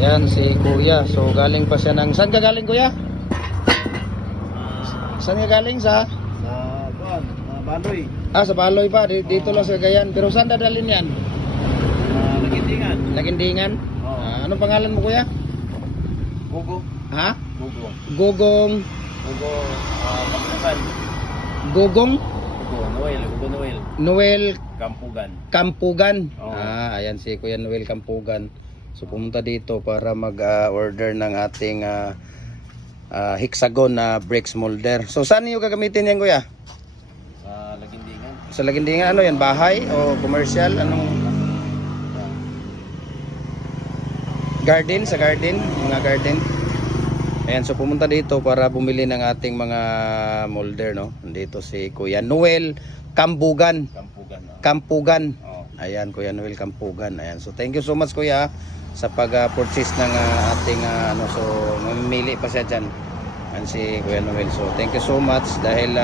Ayan si Kuya. So galing pa siya ng... Saan ka galing, Kuya? Saan ka galing? Sa Kuan, Baloy. sa Baloy pa. Dito lang sa Cagayan. Pero saan dadalhin yan? Lagindingan. Lagindingan? Oo. Anong pangalan mo, Kuya? Gugo. Ha? Gugo. Gugong. Gugo, Kampugan. Gugong Gugo, Noel. Gugo Noel. Noel Kampugan. Kampugan. Oo. Ayan si Kuya Noel Kampugan. So pumunta dito para mag-order ng ating hexagon na brakes molder. So saan niyo gagamitin yan, Kuya? Sa Lagindingan. Sa Lagindingan, ano yan? Bahay o commercial? Anong garden? Sa garden? Mga garden? Ayan, so pumunta dito para bumili ng ating mga molder, no? Nandito si Kuya Noel Kampugan. Kampugan. Kampugan. Oo. Ayan, Kuya Noel Kampugan. Ayan, so thank you so much, Kuya, sa pag-purchase ng ating so mamimili pa siya dyan. Ayan si Kuya Noel. So thank you so much dahil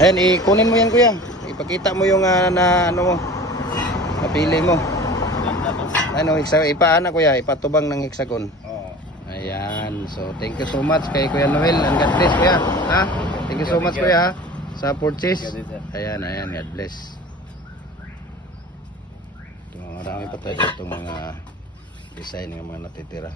ayan, ikunin mo yan, Kuya. Ipakita mo yung napili mo. Ano, ipaana, Kuya, ipatubang ng hexagon. Oo. Ayan, so thank you so much kay Kuya Noel and God bless, Kuya. Ha? Thank you so much, Kuya, sa purchase. Ayan, God bless. Marami pa tayo itong mga design ng mga natitira.